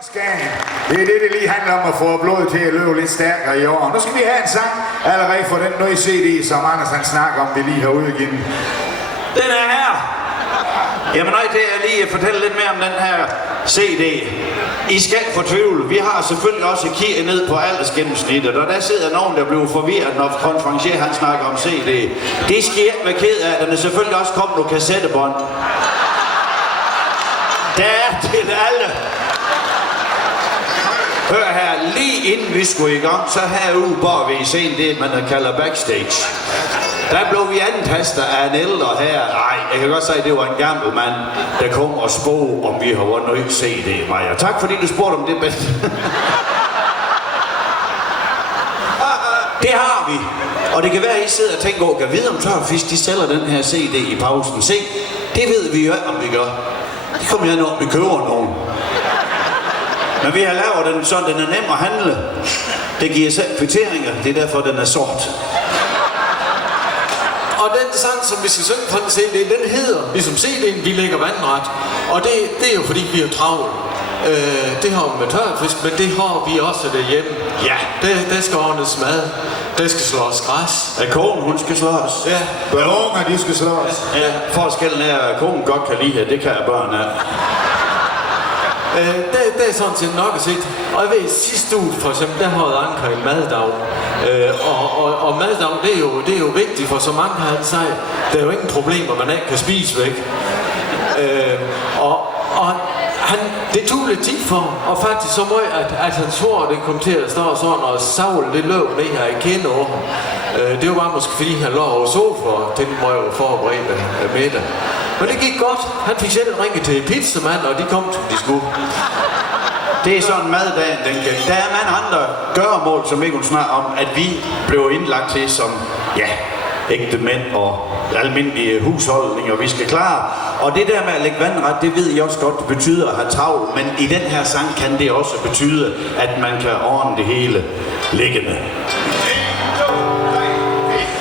Det er det lige handler om at få blodet til at løbe lidt stærkere i år. Nu skal vi have en sang allerede for den nye CD, som Anders han snakker om, vi lige har udgivet. Den er her. Jamen nej, det er lige at fortælle lidt mere om den her CD. I skal ikke fortvivle. Vi har selvfølgelig også kigget ned på aldersgennemsnittet, og der sidder nogen, der bliver forvirret, når konferencier han snakker om CD. Det skal jeg være ked af. Den er selvfølgelig også kommet nogle kassettebånd. Der er til alle. Hør her, lige inden vi skulle i gang, så herude bag ved scenen, det man kalder backstage. Der blev vi antastet af en ældre her. Nej, jeg kan godt sige, at det var en gammel mand, der kom og spurgte, om vi har vundet ikke CD, Maja. Tak fordi du spurgte om det bedste. Det har vi. Og det kan være, at I sidder og tænker, at jeg ved om Tørfisk, de sælger den her CD i pausen. Se, det ved vi jo, om vi gør. Det kommer jeg når vi køber nogen. Men vi har lavet den, så den er nem at handle. Det giver selv kvitteringer, det er derfor, den er sort. Og den sang, som vi skal synge fra den CD, den hedder, ligesom CD'en, Vi lægger vandret. Og det er jo fordi, vi er travlt. Det har vi med Tørfisk, men det har vi også derhjemme. Ja. Der skal ordnes mad. Der skal slås græs. Konen, hun skal slås. Ja. Balloner, de skal slås. Ja, forskellen er, at konen godt kan lide det, det kan jeg børn af. Det er sådan set nok at se. Og jeg ved, sidste uge for eksempel, der havde Anker en maddag. Og maddag, det er jo vigtigt, for så mange har han sagt, der er jo ingen problemer, man ikke kan spise væk. Det tog lidt tid for, og faktisk så meget, at hans hår det kom til at stå sådan, og savl det løb ned her i kende over ham. Det var bare måske fordi han lå over sofa, til den må jo forberede middag. Men det gik godt. Han fik selv ringet til pizzamand, og de kom, som de skulle. Det er sådan maddagen, den gik. Der er mange andre gøremål, som ikke hun snakker om, at vi blev indlagt til som, ja, ægte mænd og almindelige husholdninger, vi skal klare. Og det der med at lægge vandret, det ved jeg også godt, det betyder at have travlt, men i den her sang kan det også betyde, at man kan ordne det hele liggende.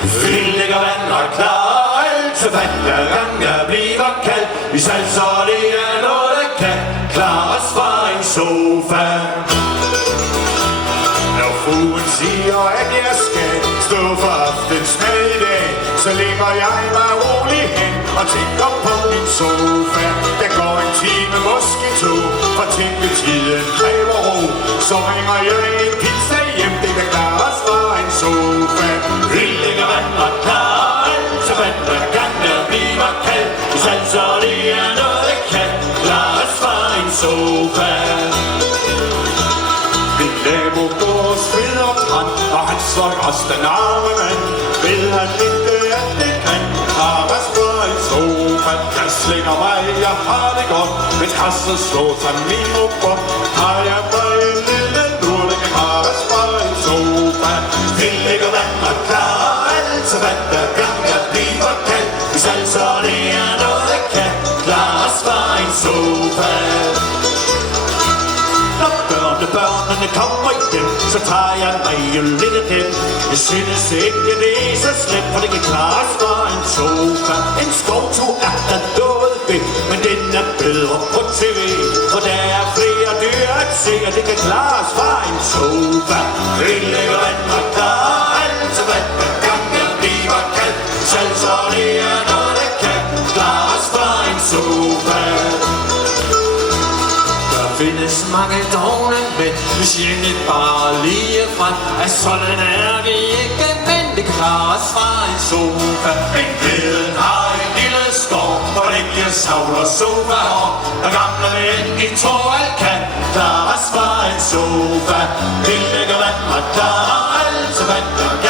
Vi lægger vandret klar, altid vand, hver gang jeg bliver kald. Vi salser, det er noget, der kan klare os fra en sofa. Når fruen siger, at jeg skal stå for aftensmad i dag, så ligger jeg mig rolig hen og tænker på min sofa. Der går en time, måske to, for tænketiden kræver ro. Så ringer jeg en pizza hjem, det kan klares fra en sofa. Vi lægger vandret klar, så vand hver gang der bliver kald. Vi salser, det er noget, der kan klares fra en sofa. Min nabo går og sveder brand, og han slår også den arme mand. Ved han ikke, at det kan klares fra en sofa. Jeg slinger mig, jeg har det godt, hvis Hasse slår sig min robot. Har jeg mig en lille lur, der kan klares fra en sofa. Vi lægger vandret klar, altså vand hver gang der bliver kald. Vi salser, det er noget, der kan klares fra en sofa. Børnene kommer hjem, så tager jeg mig jo lidt af dem. Jeg synes ikke, det er så slemt, for det kan klares fra en sofa. En skovtur er der noget ved, men den er bedre på tv. For der er flere dyr at se, og det kan klares fra en sofa. Vi lægger vandret klar, altså vand hver gang der bliver kald. Salser, det er noget, der kan klares fra en sofa. Der findes mange dogne, men vi siger lidt bare lige frem, at sådan er vi ikke, men det kan klares fra en sofa. Men glæden har en lille skov, hvor det bliver savl og sofa og der gamle mænd, de tror alt kan klares fra en sofa. Vi lægger vandret klar, altså vand, der